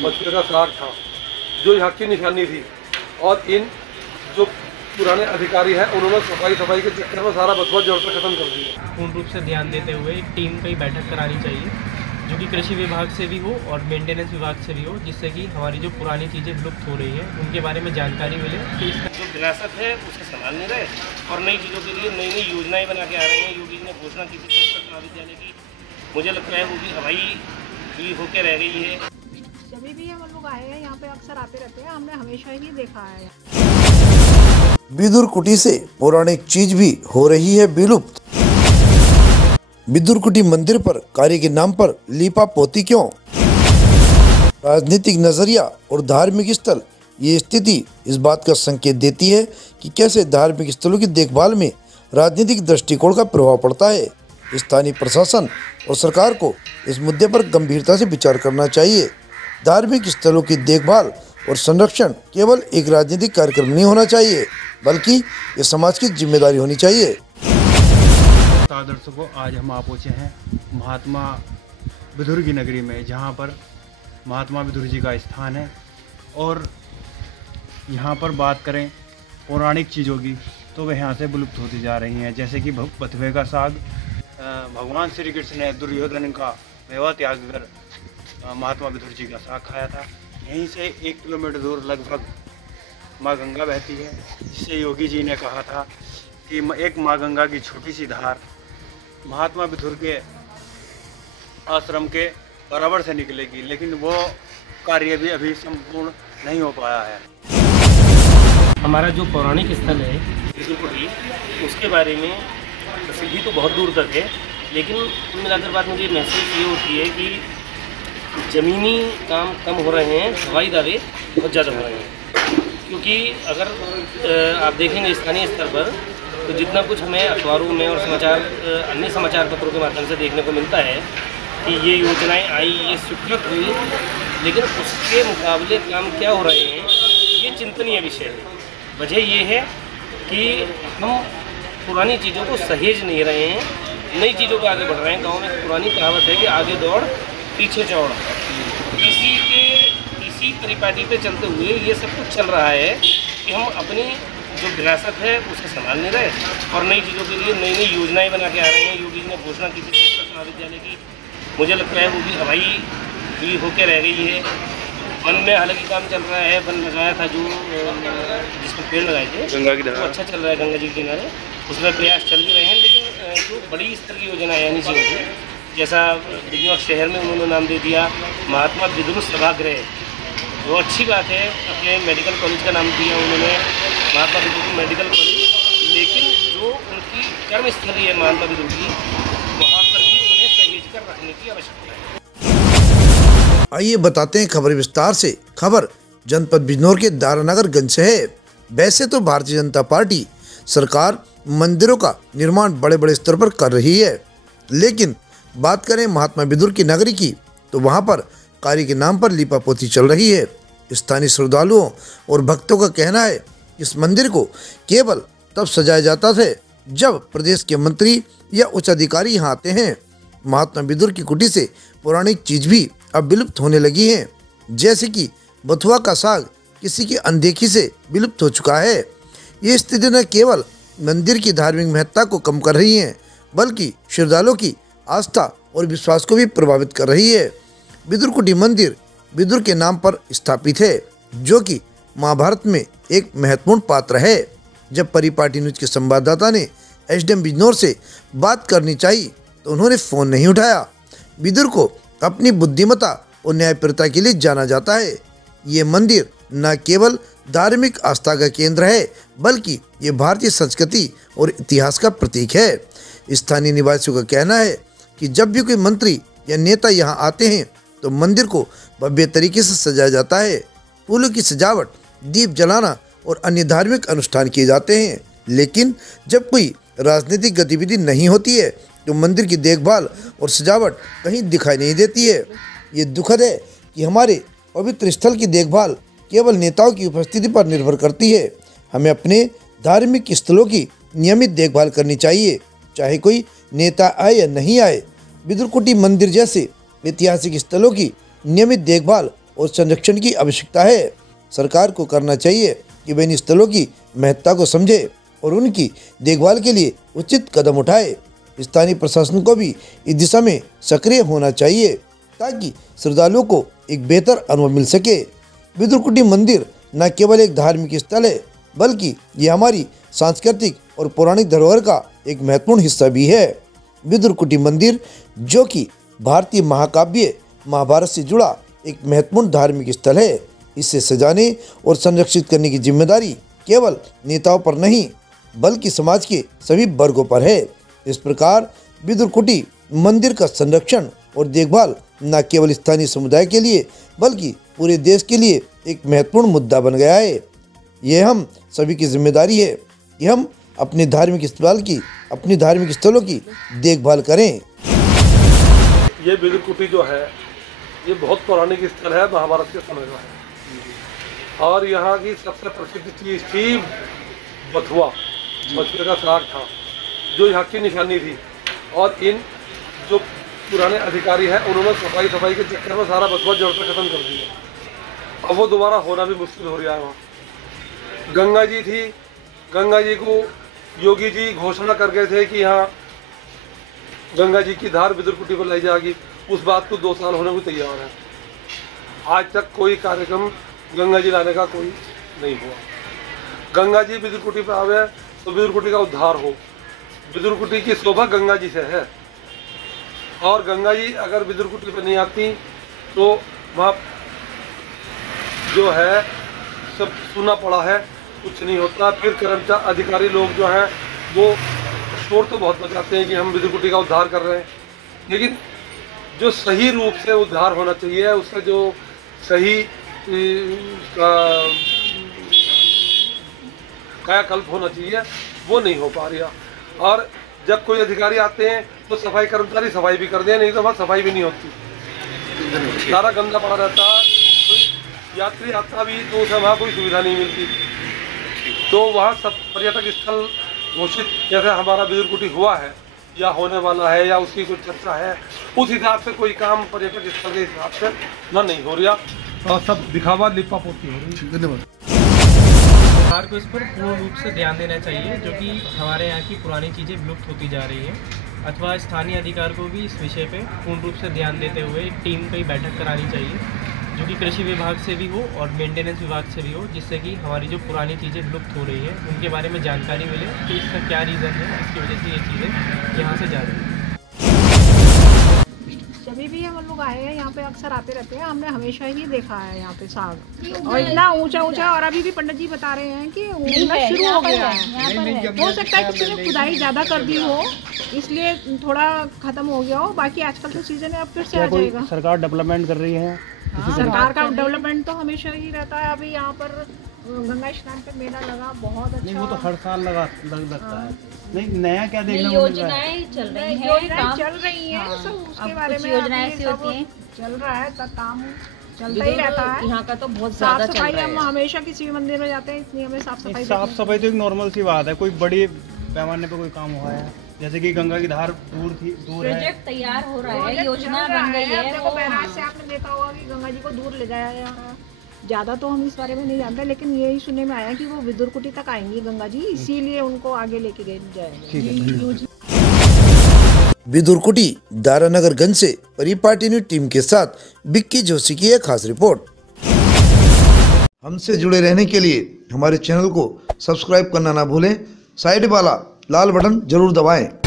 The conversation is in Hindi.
बथुए का साग था जो यहाँ की निशानी थी। और इन जो पुराने अधिकारी हैं उन्होंने सफाई के चक्कर में सारा बथुआ जड़ पर खत्म कर दिया। पूर्ण रूप से ध्यान देते हुए एक टीम की बैठक करानी चाहिए जो कि कृषि विभाग से भी हो और मेंटेनेंस विभाग से भी हो, जिससे कि हमारी जो पुरानी चीज़ें विलुप्त हो रही हैं उनके बारे में जानकारी मिले कि इसका जो विरासत है उसे संभाल नहीं रहे और नई चीज़ों के लिए नई योजनाएं बना के आ रहे हैं। योगी जी ने घोषणा की थी संस्कृत महाविद्यालय की, मुझे लगता है वो भी हवाई होकर रह गई है। जब भी हम लोग आए हैं यहाँ पे अक्सर आते रहते हैं, हमने हमेशा ही देखा है। विदुर कुटी से पौराणिक चीज भी हो रही है विलुप्त। विदुर कुटी मंदिर पर कार्य के नाम पर लीपा पोती क्यों? राजनीतिक नजरिया और धार्मिक स्थल, ये स्थिति इस बात का संकेत देती है कि कैसे धार्मिक स्थलों की देखभाल में राजनीतिक दृष्टिकोण का प्रभाव पड़ता है। स्थानीय प्रशासन और सरकार को इस मुद्दे पर गंभीरता से विचार करना चाहिए। धार्मिक स्थलों की देखभाल और संरक्षण केवल एक राजनीतिक कार्यक्रम नहीं होना चाहिए, बल्कि ये समाज की जिम्मेदारी होनी चाहिए। दर्शकों, आज हम आ पहुँचे हैं महात्मा विदुर की नगरी में, जहाँ पर महात्मा विदुर जी का स्थान है। और यहाँ पर बात करें पौराणिक चीज़ों की तो वह यहाँ से विलुप्त होती जा रही हैं, जैसे कि बथुए का साग। भगवान श्री कृष्ण ने दुर्योधन का मेवा त्याग कर महात्मा विदुर जी का साग खाया था। यहीं से 1 किलोमीटर दूर लगभग माँ गंगा बहती है, जिससे योगी जी ने कहा था कि एक माँ गंगा की छोटी सी धार महात्मा विदुर के आश्रम के बराबर से निकलेगी, लेकिन वो कार्य भी अभी संपूर्ण नहीं हो पाया है। हमारा जो पौराणिक स्थल है विदुर कुटी, उसके बारे में प्रसिद्धि तो बहुत दूर तक है, लेकिन कुल मिलाकर बात मुझे महसूस ये होती है कि ज़मीनी काम कम हो रहे हैं, हवाई दावे बहुत ज़्यादा हो रहे हैं। क्योंकि अगर आप देखेंगे स्थानीय स्तर पर तो जितना कुछ हमें अखबारों में और अन्य समाचार पत्रों के माध्यम से देखने को मिलता है कि ये योजनाएं आई, ये स्वीकृत हुई, लेकिन उसके मुकाबले काम क्या हो रहे हैं ये चिंतनीय विषय है। वजह ये है कि हम पुरानी चीज़ों को सहेज नहीं रहे हैं, नई चीज़ों पर आगे बढ़ रहे हैं। गाँव में एक पुरानी कहावत है कि आगे दौड़ पीछे चौड़। इसी परिपाटी पे चलते हुए ये सब कुछ चल रहा है कि हम अपनी जो विरासत है उसे संभाल नहीं रहे और नई चीज़ों के लिए नई योजनाएं बना के आ रहे हैं। योगी जी ने घोषणा की थी संस्कृत महाविद्यालय की, मुझे लगता है वो भी हवाई होकर रह गई है। वन में हालांकि काम चल रहा है, वन लगाया था जो जिसमें पेड़ लगाए थे गंगा की तरफ, अच्छा चल रहा है गंगा जी के किनारे, उसमें प्रयास चल भी रहे हैं। लेकिन जो बड़ी स्तर की योजना आनी चाहिए, जैसा बिजनौर शहर में उन्होंने नाम दे दिया महात्मा विदुर सभागृह, वो अच्छी बात है। अपने मेडिकल कॉलेज का नाम दिया उन्होंने महात्मा विदुर मेडिकल कॉलेज, लेकिन जो उनकी कर्मस्थली है महात्मा विदुर की, वहाँ पर भी उन्हें सहेज कर रखने की आवश्यकता है। आइए बताते हैं खबर विस्तार से। खबर जनपद बिजनौर के दारानगरगंज से है। वैसे तो भारतीय जनता पार्टी सरकार मंदिरों का निर्माण बड़े बड़े स्तर पर कर रही है, लेकिन बात करें महात्मा विदुर की नगरी की तो वहां पर कार्य के नाम पर लीपापोती चल रही है। स्थानीय श्रद्धालुओं और भक्तों का कहना है इस मंदिर को केवल तब सजाया जाता था जब प्रदेश के मंत्री या उच्च अधिकारी यहाँ आते हैं। महात्मा विदुर की कुटी से पौराणिक चीज भी अब विलुप्त होने लगी हैं, जैसे कि बथुआ का साग किसी की अनदेखी से विलुप्त हो चुका है। ये स्थिति न केवल मंदिर की धार्मिक महत्ता को कम कर रही है, बल्कि श्रद्धालुओं की आस्था और विश्वास को भी प्रभावित कर रही है। विदुर कुटी मंदिर विदुर के नाम पर स्थापित है, जो कि महाभारत में एक महत्वपूर्ण पात्र है। जब परिपाटी न्यूज के संवाददाता ने एसडीएम बिजनौर से बात करनी चाहिए तो उन्होंने फ़ोन नहीं उठाया। विदुर को अपनी बुद्धिमत्ता और न्यायप्रियता के लिए जाना जाता है। ये मंदिर न केवल धार्मिक आस्था का केंद्र है, बल्कि ये भारतीय संस्कृति और इतिहास का प्रतीक है। स्थानीय निवासियों का कहना है कि जब भी कोई मंत्री या नेता यहाँ आते हैं तो मंदिर को भव्य तरीके से सजाया जाता है। फूलों की सजावट, दीप जलाना और अन्य धार्मिक अनुष्ठान किए जाते हैं, लेकिन जब कोई राजनीतिक गतिविधि नहीं होती है तो मंदिर की देखभाल और सजावट कहीं दिखाई नहीं देती है। ये दुखद है कि हमारे पवित्र स्थल की देखभाल केवल नेताओं की उपस्थिति पर निर्भर करती है। हमें अपने धार्मिक स्थलों की नियमित देखभाल करनी चाहिए, चाहे कोई नेता आए या नहीं आए। विदुर कुटी मंदिर जैसे ऐतिहासिक स्थलों की नियमित देखभाल और संरक्षण की आवश्यकता है। सरकार को करना चाहिए कि वह इन स्थलों की महत्ता को समझे और उनकी देखभाल के लिए उचित कदम उठाए। स्थानीय प्रशासन को भी इस दिशा में सक्रिय होना चाहिए ताकि श्रद्धालुओं को एक बेहतर अनुभव मिल सके। विदुरकुटी मंदिर न केवल एक धार्मिक स्थल है बल्कि ये हमारी सांस्कृतिक और पौराणिक धरोहर का एक महत्वपूर्ण हिस्सा भी है। विदुरकुटी मंदिर जो कि भारतीय महाकाव्य महाभारत से जुड़ा एक महत्वपूर्ण धार्मिक स्थल है, इसे सजाने और संरक्षित करने की जिम्मेदारी केवल नेताओं पर नहीं बल्कि समाज के सभी वर्गों पर है। इस प्रकार विदुरकुटी मंदिर का संरक्षण और देखभाल न केवल स्थानीय समुदाय के लिए बल्कि पूरे देश के लिए एक महत्वपूर्ण मुद्दा बन गया है। यह हम सभी की जिम्मेदारी है कि हम अपने धार्मिक स्थलों की देखभाल करें। ये विदुरकुटी जो है ये बहुत पौराणिक स्थल है, महाभारत के समय का है और यहाँ की सबसे प्रसिद्ध चीज़ थी बथुआ, बथुए का साग था जो यहाँ की निशानी थी। और इन जो पुराने अधिकारी हैं उन्होंने सफाई के चक्कर में सारा बथुआ जड़ से खत्म कर दिया। अब वो दोबारा होना भी मुश्किल हो रहा है। वहाँ गंगा जी थी, गंगा जी को योगी जी घोषणा कर गए थे कि यहाँ गंगा जी की धार विदुरकुटी पर लाई जाएगी। उस बात को 2 साल होने को तैयार है, आज तक कोई कार्यक्रम गंगा जी लाने का कोई नहीं हुआ। गंगा जी विदुरकुटी पर आवे तो विदुरकुटी का उद्धार हो। विदुरकुटी की शोभा गंगा जी से है और गंगा जी अगर विदुरकुटी पर नहीं आती तो वहाँ जो है सब सुना पड़ा है, कुछ नहीं होता। फिर कर्मचारी अधिकारी लोग जो हैं वो शोर तो बहुत मचाते हैं कि हम विदुरकुटी का उद्धार कर रहे हैं, लेकिन जो सही रूप से उद्धार होना चाहिए, उसका जो सही कायाकल्प होना चाहिए वो नहीं हो पा रहा। और जब कोई अधिकारी आते हैं तो सफाई कर्मचारी सफाई भी कर दें, नहीं तो वहाँ सफाई भी नहीं होती, सारा गंदा पड़ा रहता है। कोई यात्री आता भी तो उसे वहाँ कोई सुविधा नहीं मिलती। तो वहाँ सब पर्यटक स्थल घोषित जैसे हमारा विदुरकुटी हुआ है या होने वाला है या उसकी कोई चर्चा है, उस हिसाब से कोई काम पर्यटक स्थल के हिसाब से ना नहीं हो रहा और सब दिखावा लिपा पोती हो रही। धन्यवाद। सरकार को इस पर पूर्ण रूप से ध्यान देना चाहिए, जो कि हमारे यहाँ की पुरानी चीज़ें विलुप्त होती जा रही हैं, अथवा स्थानीय अधिकार को भी इस विषय पे पूर्ण रूप से ध्यान देते हुए एक टीम की बैठक करानी चाहिए, जो कि कृषि विभाग से भी हो और मेंटेनेंस विभाग से भी हो, जिससे कि हमारी जो पुरानी चीज़ें विलुप्त हो रही हैं उनके बारे में जानकारी मिले कि इसका क्या रीज़न है, इसकी वजह से ये चीज़ें यहाँ से जा रही हैं। जब भी हम लोग आए हैं यहाँ पे अक्सर आते रहते हैं, हमने हमेशा ही देखा है यहाँ पे साग और इतना ऊंचा और अभी भी पंडित जी बता रहे हैं कि उगना शुरू हो गया है। हो सकता है किसी ने खुदाई ज़्यादा कर दी हो इसलिए थोड़ा खत्म हो गया हो, बाकी आजकल तो सीजन है अब फिर से आ जाएगा। सरकार डेवलपमेंट कर रही है। हाँ, सरकार का डेवलपमेंट तो हमेशा ही रहता है। अभी यहाँ पर गंगा स्नान पे मेला लगा, बहुत अच्छा। नहीं वो तो हर साल लगता है। नहीं नया क्या देखने को मिल रहा है? योजनाएं चल रही हैं सब उसके बारे में योजनाएं होती हैं, चल रहा है काम चलता ही रहता है। यहाँ का तो बहुत ज्यादा साफ सफाई, हम हमेशा किसी भी मंदिर में जाते हैं इसलिए हमें साफ सफाई तो एक नॉर्मल सी बात है। कोई बड़ी पैमाने पे कोई काम हुआ है जैसे कि गंगा की धार दूर है, प्रोजेक्ट तैयार हो रहा है, योजना बन गई है। देखो बैराज से आपने देखा होगा कि गंगा जी को दूर ले जाया गया है। ज़्यादा तो हम इस बारे में नहीं जानते, लेकिन यही सुनने में आया कि वो विदुरकुटी तक आएंगी गंगा जी, इसीलिए उनको आगे लेके गए जाएंगे। विदुरकुटी दारानगरगंज से परिपाटी न्यूज़ टीम के साथ बिक्की जोशी की एक खास रिपोर्ट। हमसे जुड़े रहने के लिए हमारे चैनल को सब्सक्राइब करना ना भूलें, साइड वाला लाल बटन जरूर दबाएं।